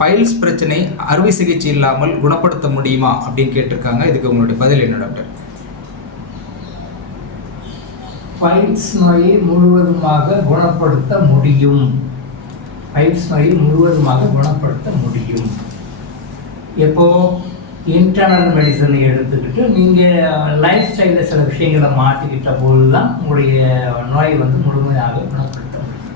Files பிரச்சனை அறுவை சிகிச்சை இல்லாமல் குணப்படுத்த முடியுமா அப்படின்னு கேட்டிருக்காங்க. இதுக்கு உங்களுடைய பதில் என்ன டாக்டர்? பைல்ஸ் நோயை முழுவதுமாக குணப்படுத்த முடியும். பைல்ஸ் நோயை முழுவதுமாக குணப்படுத்த முடியும். எப்போ இன்டர்னல் மெடிசனை எடுத்துக்கிட்டு நீங்கள் லைஃப் ஸ்டைலில் சில விஷயங்களை மாற்றிக்கிட்ட போது தான் உங்களுடைய நோயை முழுமையாக குணப்படுத்த முடியும்.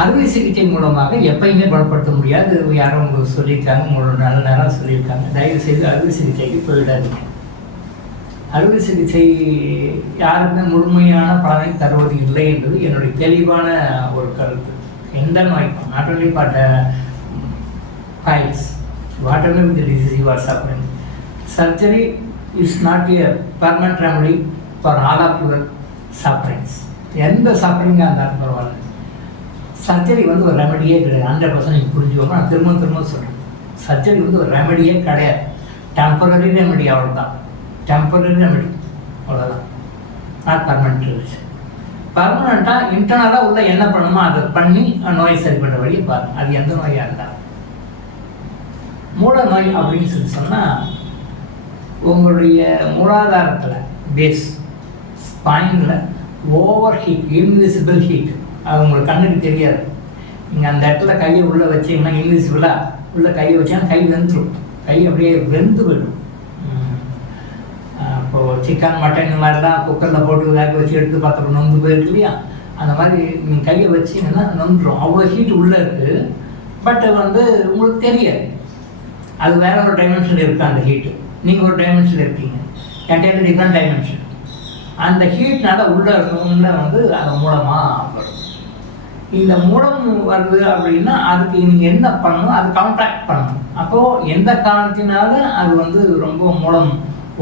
அறுவை சிகிச்சை மூலமாக எப்பயுமே குணப்படுத்த முடியாது. யாரும் உங்களுக்கு சொல்லியிருக்காங்க, உங்களோட நல்ல நேரம் சொல்லியிருக்காங்க, தயவு செய்து அறுவை சிகிச்சைக்கு போயிடாதீங்க. அறுவை சிகிச்சை யாருக்குமே முழுமையான பலனை தருவது இல்லை என்பது என்னுடைய தெளிவான ஒரு கருத்து. எந்த நோய்க்கும், not only for piles, whatever the disease you are suffering, surgery is not a permanent remedy for all of your sufferings. எந்த சஃபரிங்காக இருந்தாலும் பரவாயில்ல, சர்ஜரி ஒரு ரெமடியே கிடையாது. 100% நீங்கள் புரிஞ்சுக்கோங்க. நான் திரும்ப சொல்கிறேன், சர்ஜரி ஒரு ரெமடியே கிடையாது. டெம்பரரி ரெமடி, அவ்வளோதான். டெம்பரரி ரெமடி, அவ்வளோதான். Not permanent solution. பர்மனெண்ட்டாக இன்டர்னலாக உள்ள என்ன பண்ணணுமோ அதை பண்ணி நோய் சரி பண்ணுற வழியை பாருங்கள். அது எந்த நோயாக இருந்தாலும். மூல நோய் அப்படின்னு சொன்னால் உங்களுடைய மூலாதாரத்தில் பேஸ் ஸ்பைனில் ஓவர் ஹீட், இன்விசிபிள் ஹீட், அது உங்களுக்கு கண்ணுக்கு தெரியாது. நீங்கள் அந்த இடத்துல கையை உள்ளே வச்சிங்கன்னா, இன்விசிபிளாக உள்ளே கையை வச்சிங்கன்னா கை வெந்துடும். கை அப்படியே வெந்து போயிடும். இப்போது சிக்கன் மட்டன் இந்த மாதிரிலாம் குக்கரில் போட்டு வேக வச்சு எடுத்து பார்த்தப்போ நொந்து போயிருக்கு இல்லையா, அந்த மாதிரி நீங்கள் கையை வச்சிங்கன்னா நொந்துடும். அவ்வளோ ஹீட் உள்ளே இருக்குது. பட் உங்களுக்கு தெரியாது. அது வேற ஒரு டைமென்ஷன் இருக்குது அந்த ஹீட்டு. நீங்கள் ஒரு டைமென்ஷன் இருக்கீங்க, என்டையர் டிஃப்ரெண்ட் டைமென்ஷன். அந்த ஹீட்னால உள்ளே அது மூலமாக வரும். இந்த மூலம் வருது அப்படின்னா அதுக்கு நீங்கள் என்ன பண்ணணும், அது கான்ட்ராக்ட் பண்ணணும். அப்போது எந்த காரணத்தினால அது ரொம்ப மூலம்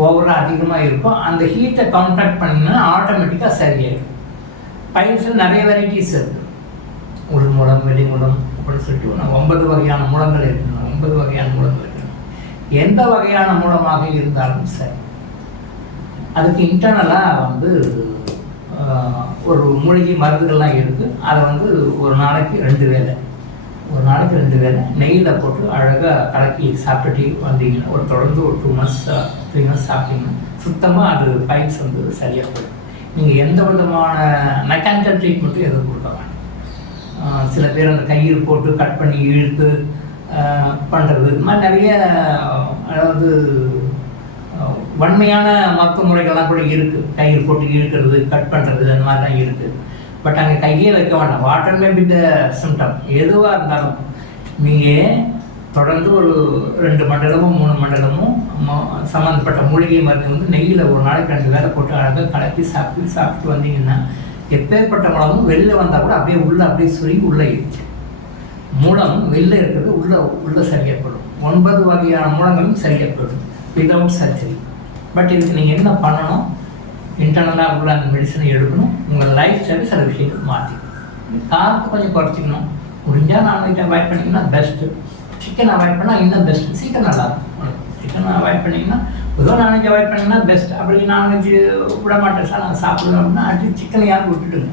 ஓவராக அதிகமாக இருக்கும், அந்த ஹீட்டை கான்ட்ராக்ட் பண்ணிங்கன்னா ஆட்டோமேட்டிக்காக சரியாயிடும். பைல்ஸில் நிறைய வெரைட்டிஸ் இருக்குது. உள் மூலம், வெளி மூலம் அப்படின்னு சொல்லிட்டு 9 வகையான மூலங்கள் இருக்குது. 9 வகையான மூலங்கள் இருக்குது. எந்த வகையான மூலமாக இருந்தாலும் சரி, அதுக்கு இன்டர்னலாக ஒரு மூலிகை மருந்துகள்லாம் இருக்குது. அதை ஒரு நாளைக்கு 2 வேளை, நெய்யில் போட்டு அழகாக கலக்கி சாப்பிட்டுட்டு வந்தீங்கன்னா தொடர்ந்து ஒரு 2 months 3 months சாப்பிட்டீங்கன்னா சுத்தமாக அது பைல்ஸ் சரியாக போயிடும். நீங்கள் எந்த விதமான மெக்கானிக்கல் ட்ரீட்மெண்ட்டும் எதுவும் கொடுக்க வேண்டாம். சில பேர் அந்த கையில் போட்டு கட் பண்ணி இழுத்து பண்ணுறது, இது மாதிரி நிறைய வன்மையான மருத்துவ முறைகள்லாம் கூட இருக்குது. கையில் போட்டு இழுக்கிறது, கட் பண்ணுறது, அந்த மாதிரிலாம் இருக்குது. பட் அங்கே கையே வைக்க வேண்டாம். Water may be the symptom. எதுவாக இருந்தாலும் நீங்கள் தொடர்ந்து ஒரு 2 மண்டலமோ 3 மண்டலமோ சம்மந்தப்பட்ட மூலிகை மருந்து நெய்யில் ஒரு நாளைக்கு 2 வேளை போட்டு அழகாக கலக்கி சாப்பிட்டு வந்தீங்கன்னா எப்பேற்பட்ட மூலமும் வெளில வந்தால் கூட அப்படியே சுருங்கி உள்ளே இருக்கு. மூலம் வெளில இருக்கிறது உள்ள சரியாகப்படும். 9 வகையான மூலங்களும் சரியாகப்படும் விதவுட் சர்ஜரி. பட் இதுக்கு நீங்கள் என்ன பண்ணணும், இன்டர்னலாக உள்ள அந்த மெடிசனை எடுக்கணும். உங்கள் லைஃப் ஸ்டைல் சில விஷயத்துக்கு மாற்றிக்கணும். காரத்தை கொஞ்சம் குறைச்சிக்கணும். முடிஞ்சால் நான்வெஜ் அவாய்ட் பண்ணிங்கன்னா பெஸ்ட்டு. சிக்கன் அவாய்ட் பண்ணால் இன்னும் பெஸ்ட்டு. சீக்கிரம் நல்லாயிருக்கும். சிக்கன் அவாய்ட் பண்ணிங்கன்னா, பொதுவாக நான்வெஜ் அவாய்ட் பண்ணிங்கன்னா பெஸ்ட். அப்படி நான்வெஜ் விட மாட்டேன் சார், நான் சாப்பிடுவேன் அப்படின்னா அது சிக்கனையாவது விட்டுடுங்க.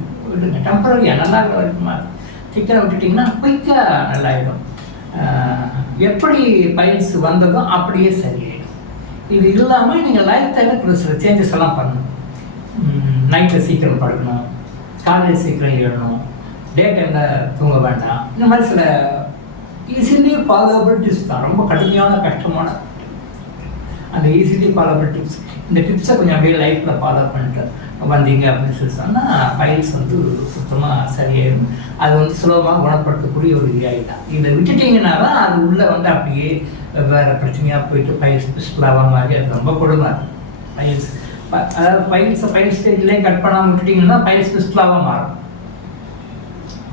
டெம்பரரியாக நல்லா இருக்கிற வரைக்கும் சிக்கனை விட்டுட்டிங்கன்னா குயிக்காக நல்லாயிடும். எப்படி பைல்ஸ் வந்ததோ அப்படியே சரியாயிடும். இது இல்லாமல் நீங்கள் லைஃப் ஸ்டைலில் சில சேஞ்சஸ் எல்லாம் பண்ணணும். நைட்டில் சீக்கிரம் படுக்கணும், காலையில் சீக்கிரம் எழுதணும், டே டைமில் தூங்க வேண்டாம். இந்த மாதிரி சில ஈஸிலி ஃபாலோவபிள் டிப்ஸ் தான். ரொம்ப கடுமையான கஷ்டமான அந்த ஈஸிலி ஃபாலோவபிள் டிப்ஸ். இந்த டிப்ஸை கொஞ்சம் அப்படியே லைஃப்பில் ஃபாலோ பண்ணிட்டு வந்தீங்க அப்படின்னு சொல்லி சொன்னால் பைல்ஸ் சுத்தமாக சரியாயிடும். அது சுலபமாக குணப்படுத்தக்கூடிய ஒரு வியாதி தான். இதை விட்டுட்டிங்கன்னா தான் அது உள்ளே அப்படியே வேறு பிரச்சனையாக போயிட்டு பைல்ஸ் பிஸ்டலாக மாதிரி அது ரொம்ப கொடுமை. பைல்ஸ் அதாவது பைல்ஸ் ஸ்டேஜ்லேயே கட் பண்ணாமல் விட்டுட்டிங்கன்னா பைல்ஸ் பிஸ்டலாக மாறும்.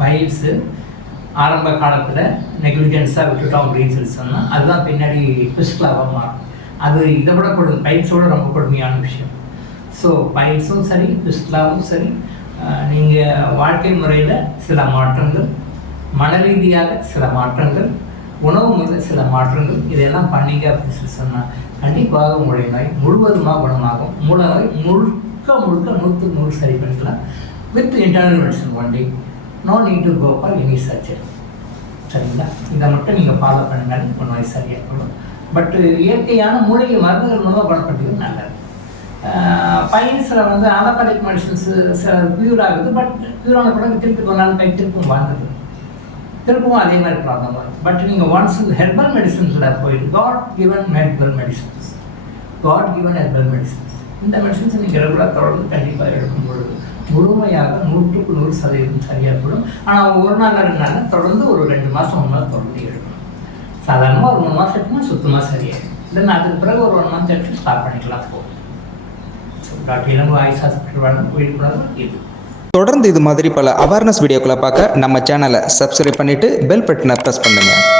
பைல்ஸு ஆரம்ப காலத்தில் நெக்லிஜென்ஸாக விட்டுட்டோம் அப்படின்னு சொல்லி சொன்னால் அதுதான் பின்னாடி பிஸ்டலாக மாறும். அது இதை விட பைல்ஸோட ரொம்ப கொடுமையான விஷயம். ஸோ பைல்ஸும் சரி, பிஸ்டலாவும் சரி, நீங்கள் வாழ்க்கை முறையில் சில மாற்றங்கள், மன ரீதியாக சில மாற்றங்கள், உணவு முறையில் சில மாற்றங்கள், இதெல்லாம் பண்ணீங்க அப்படின்னு சொல்லி சொன்னால் கண்டிப்பாக உங்களுடைய நோய் முழுவதுமாக குணமாகும். மூல நோய் முழுக்க 100% சரி பண்ணிக்கலாம் with internal medicine only. No need to go for any surgery. சரிங்களா? இதை மட்டும் நீங்கள் ஃபாலோ பண்ணினாலும் இப்போ நோய் சரியாகணும். பட் இயற்கையான மூலிகை மருந்துகள் மூலமாக குணப்படுத்துறது நல்லது. பையன்ஸில் வந்து ஆலோபதிக் மெடிசன்ஸு சில க்யூர் ஆகுது. பட் க்யூர் ஆன பிறகு திருப்பி கொஞ்ச நாள் கை திருப்பும் வாழ்ந்துது, திருப்பவும் அதே மாதிரி ப்ராப்ளம் வரும். பட் நீங்கள் ஒன்ஸ் இந்த ஹெர்பல் மெடிசன்ஸில் போயிட்டு காட் கிவன் ஹெர்பல் மெடிசன்ஸ், இந்த மெடிசன்ஸை நீங்கள் ரெகுலராக தொடர்ந்து கண்டிப்பாக எடுக்கும் பொழுது முழுமையாக 100% சரியாகப்படும். ஆனால் ஒரு நாள் 2 நாள் தொடர்ந்து ஒரு 2 மாதம் 1 மாதம் தொடர்ந்து எடுக்கணும். சாதாரணமாக ஒரு 3 மாதம் எடுத்துனா சுத்தமாக சரியாயிடும். தென் அதுக்கு பிறகு ஒரு 1 மந்த் எடுத்து ஸ்டார்ட் பண்ணிக்கலாம் போகும். டாக்டர் இளம்பு ஆயுஷ் ஹாஸ்பிட்டல் வழங்கும் விழிப்புணர்வு இது. தொடர்ந்து இது மாதிரி பல அவேர்னஸ் வீடியோக்களை பார்க்க நம்ம சேனலை சப்ஸ்கிரைப் பண்ணிவிட்டு பெல் பட்டனை ப்ரெஸ் பண்ணுங்கள்.